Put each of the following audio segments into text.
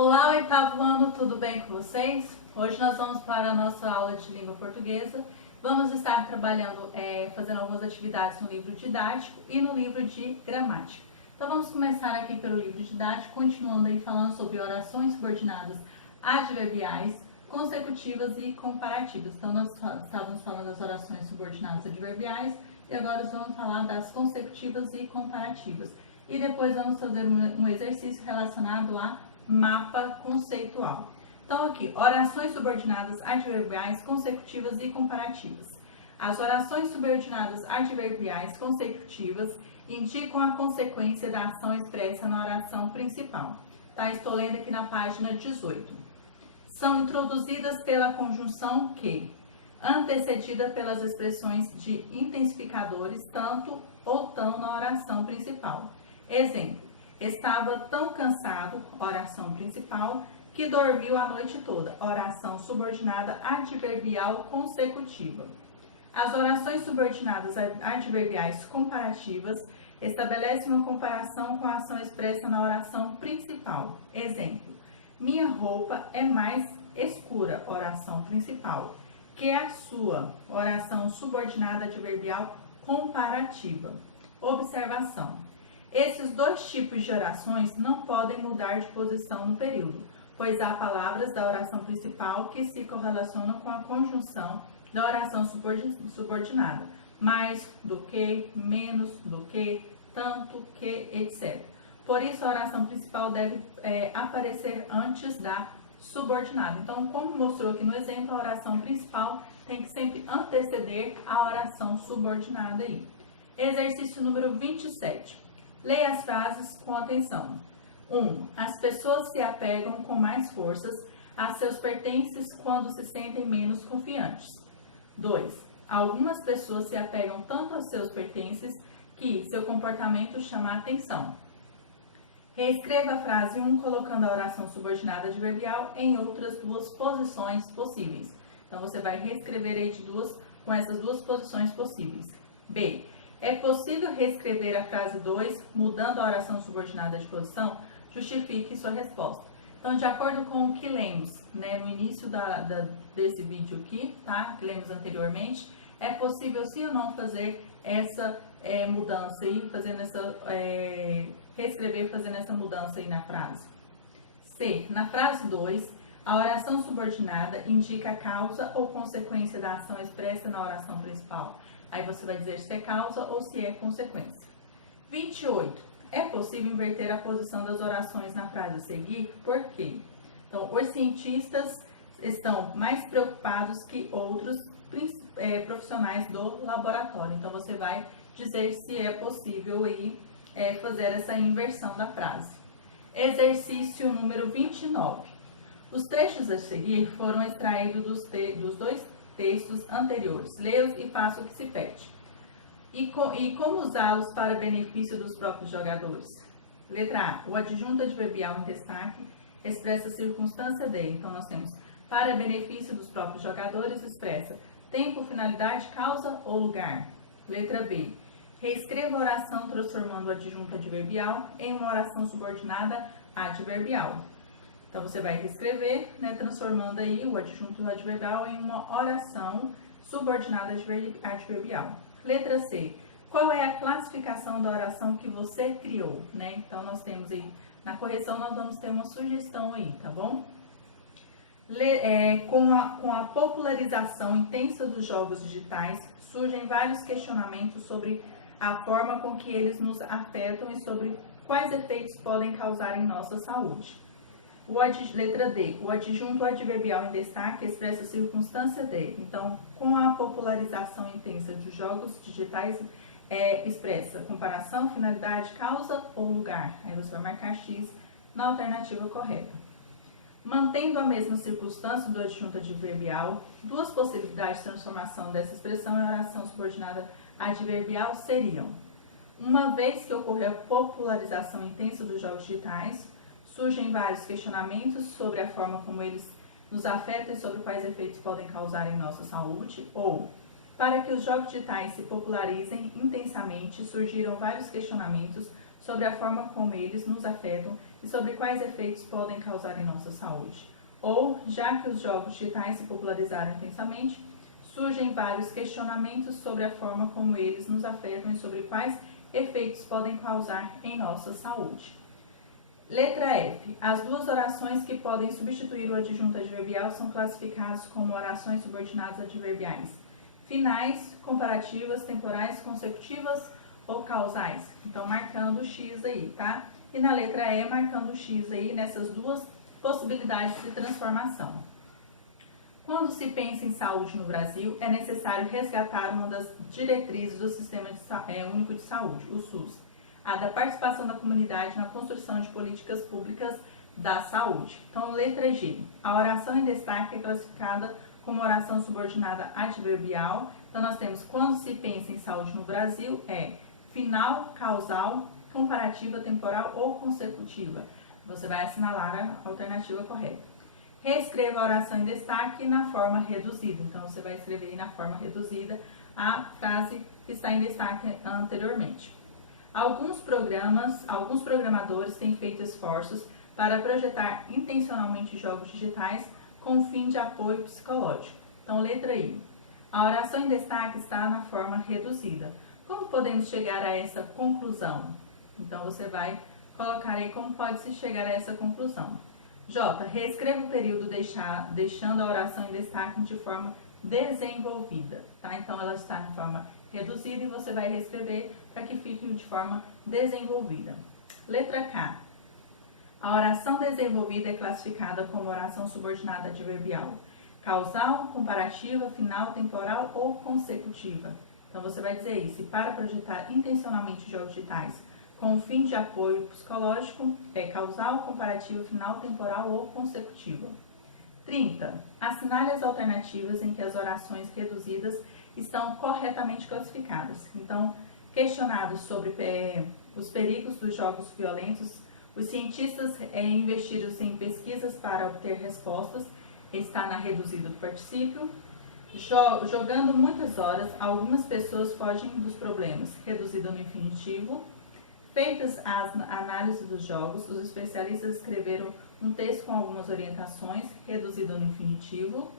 Olá, oitavo ano, tudo bem com vocês? Hoje nós vamos para a nossa aula de língua portuguesa. Vamos estar trabalhando, fazendo algumas atividades no livro didático e no livro de gramática. Então vamos começar aqui pelo livro didático, continuando aí falando sobre orações subordinadas adverbiais, consecutivas e comparativas. Então nós estávamos falando das orações subordinadas adverbiais e agora nós vamos falar das consecutivas e comparativas. E depois vamos fazer um exercício relacionado a mapa conceitual. Então aqui, orações subordinadas adverbiais, consecutivas e comparativas. As orações subordinadas adverbiais consecutivas indicam a consequência da ação expressa na oração principal. Tá? Estou lendo aqui na página 18. São introduzidas pela conjunção que, antecedida pelas expressões de intensificadores tanto ou tão na oração principal. Exemplo: estava tão cansado, oração principal, que dormiu a noite toda, oração subordinada adverbial consecutiva. As orações subordinadas adverbiais comparativas estabelecem uma comparação com a ação expressa na oração principal. Exemplo: minha roupa é mais escura, oração principal, que a sua, oração subordinada adverbial comparativa. Observação: esses dois tipos de orações não podem mudar de posição no período, pois há palavras da oração principal que se correlacionam com a conjunção da oração subordinada, mais do que, menos do que, tanto que, etc. Por isso, a oração principal deve aparecer antes da subordinada. Então, como mostrou aqui no exemplo, a oração principal tem que sempre anteceder a oração subordinada aí. Exercício número 27. Leia as frases com atenção. 1. As pessoas se apegam com mais forças a seus pertences quando se sentem menos confiantes. 2. Algumas pessoas se apegam tanto a seus pertences que seu comportamento chama a atenção. Reescreva a frase 1 colocando a oração subordinada adverbial em outras duas posições possíveis. Então, você vai reescrever aí com essas duas posições possíveis. B. É possível reescrever a frase 2, mudando a oração subordinada de posição? Justifique sua resposta. Então, de acordo com o que lemos, né, no início desse vídeo aqui, tá, que lemos anteriormente, é possível sim ou não fazer essa mudança aí, reescrever fazendo essa mudança aí na frase. C. Na frase 2, a oração subordinada indica a causa ou consequência da ação expressa na oração principal. Aí você vai dizer se é causa ou se é consequência. 28. É possível inverter a posição das orações na frase a seguir? Por quê? Então, os cientistas estão mais preocupados que outros profissionais do laboratório. Então, você vai dizer se é possível aí, fazer essa inversão da frase. Exercício número 29. Os trechos a seguir foram extraídos dos dois textos anteriores. Leia-os e faça o que se pede. E como usá-los para benefício dos próprios jogadores? Letra A. O adjunto adverbial em destaque expressa a circunstância de. Então, nós temos para benefício dos próprios jogadores expressa tempo, finalidade, causa ou lugar. Letra B. Reescreva a oração transformando o adjunto adverbial em uma oração subordinada adverbial. Então, você vai reescrever, né, transformando aí o adjunto adverbial em uma oração subordinada adverbial. Letra C. Qual é a classificação da oração que você criou, né? Então, nós temos aí, na correção, nós vamos ter uma sugestão aí, tá bom? Com a popularização intensa dos jogos digitais, surgem vários questionamentos sobre a forma com que eles nos afetam e sobre quais efeitos podem causar em nossa saúde. Letra D. O adjunto adverbial em destaque expressa a circunstância de. Então, com a popularização intensa dos jogos digitais, expressa comparação, finalidade, causa ou lugar. Aí você vai marcar X na alternativa correta. Mantendo a mesma circunstância do adjunto adverbial, duas possibilidades de transformação dessa expressão em oração subordinada adverbial seriam: uma vez que ocorreu a popularização intensa dos jogos digitais, surgem vários questionamentos sobre a forma como eles nos afetam e sobre quais efeitos podem causar em nossa saúde. Ou, para que os jogos digitais se popularizem intensamente, surgiram vários questionamentos sobre a forma como eles nos afetam e sobre quais efeitos podem causar em nossa saúde. Ou, já que os jogos digitais se popularizaram intensamente, surgem vários questionamentos sobre a forma como eles nos afetam e sobre quais efeitos podem causar em nossa saúde. Letra F. As duas orações que podem substituir o adjunto adverbial são classificadas como orações subordinadas adverbiais finais, comparativas, temporais, consecutivas ou causais. Então, marcando o X aí, tá? E na letra E, marcando o X aí nessas duas possibilidades de transformação. Quando se pensa em saúde no Brasil, é necessário resgatar uma das diretrizes do Sistema Único de Saúde, o SUS, a da participação da comunidade na construção de políticas públicas da saúde. Então, letra G. A oração em destaque é classificada como oração subordinada adverbial. Então, nós temos quando se pensa em saúde no Brasil, é final, causal, comparativa, temporal ou consecutiva. Você vai assinalar a alternativa correta. Reescreva a oração em destaque na forma reduzida. Então, você vai escrever na forma reduzida a frase que está em destaque anteriormente. Alguns programadores têm feito esforços para projetar intencionalmente jogos digitais com fim de apoio psicológico. Então, letra I. A oração em destaque está na forma reduzida. Como podemos chegar a essa conclusão? Então, você vai colocar aí como pode-se chegar a essa conclusão. J. Reescreva o período deixando a oração em destaque de forma desenvolvida. Tá? Então, ela está na forma reduzida e você vai reescrever para que fique de forma desenvolvida. Letra K. A oração desenvolvida é classificada como oração subordinada adverbial causal, comparativa, final, temporal ou consecutiva. Então, você vai dizer isso. Para projetar intencionalmente jogos digitais com o fim de apoio psicológico, é causal, comparativa, final, temporal ou consecutiva. 30. Assinale as alternativas em que as orações reduzidas estão corretamente classificadas. Então, questionados sobre os perigos dos jogos violentos, os cientistas investiram em pesquisas para obter respostas, está na reduzida do particípio. Jogando muitas horas, algumas pessoas fogem dos problemas, reduzida no infinitivo. Feitas as análises dos jogos, os especialistas escreveram um texto com algumas orientações, reduzido no infinitivo.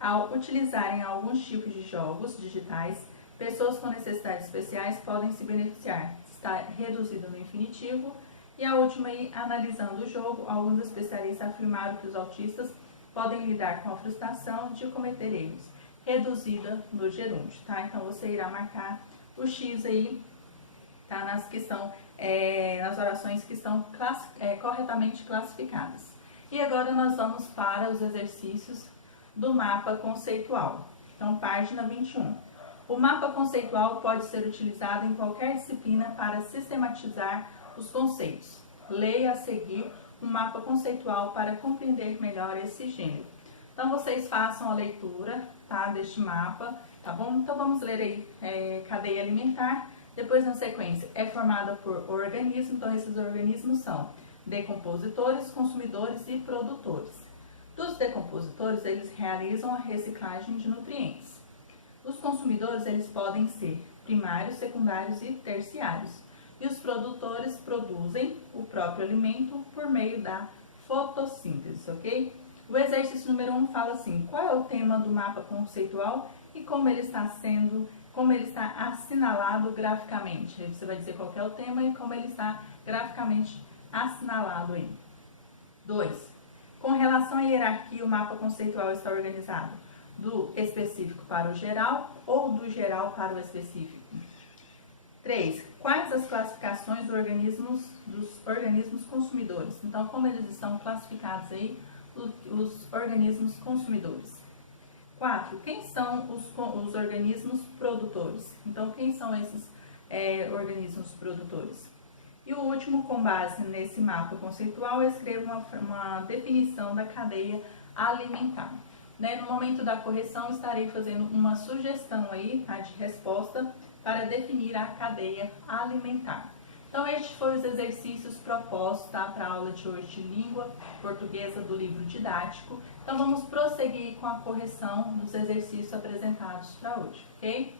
Ao utilizarem alguns tipos de jogos digitais, pessoas com necessidades especiais podem se beneficiar. Está reduzido no infinitivo. E a última aí, analisando o jogo, alguns especialistas afirmaram que os autistas podem lidar com a frustração de cometer erros. Reduzida no gerúndio, tá? Então, você irá marcar o X aí, tá? Nas orações que estão corretamente classificadas. E agora nós vamos para os exercícios do mapa conceitual. Então, página 21. O mapa conceitual pode ser utilizado em qualquer disciplina para sistematizar os conceitos. Leia a seguir um mapa conceitual para compreender melhor esse gênero. Então, vocês façam a leitura, tá, deste mapa, tá bom? Então, vamos ler aí, cadeia alimentar. Depois, na sequência, é formada por organismos. Então, esses organismos são decompositores, consumidores e produtores. Dos decompositores, eles realizam a reciclagem de nutrientes. Os consumidores, eles podem ser primários, secundários e terciários. E os produtores produzem o próprio alimento por meio da fotossíntese, ok? O exercício número 1 fala assim: qual é o tema do mapa conceitual e como ele está assinalado graficamente? Aí você vai dizer qual é o tema e como ele está graficamente assinalado aí. 2. Com relação à hierarquia, o mapa conceitual está organizado do específico para o geral ou do geral para o específico? 3. Quais as classificações dos organismos consumidores? Então, como eles estão classificados aí, os organismos consumidores? 4. Quem são os organismos produtores? Então, quem são esses organismos produtores? E o último, com base nesse mapa conceitual, eu escrevo uma definição da cadeia alimentar. Né? No momento da correção, estarei fazendo uma sugestão aí, tá, de resposta para definir a cadeia alimentar. Então, estes foram os exercícios propostos, tá, para a aula de hoje de língua portuguesa do livro didático. Então, vamos prosseguir com a correção dos exercícios apresentados para hoje, ok?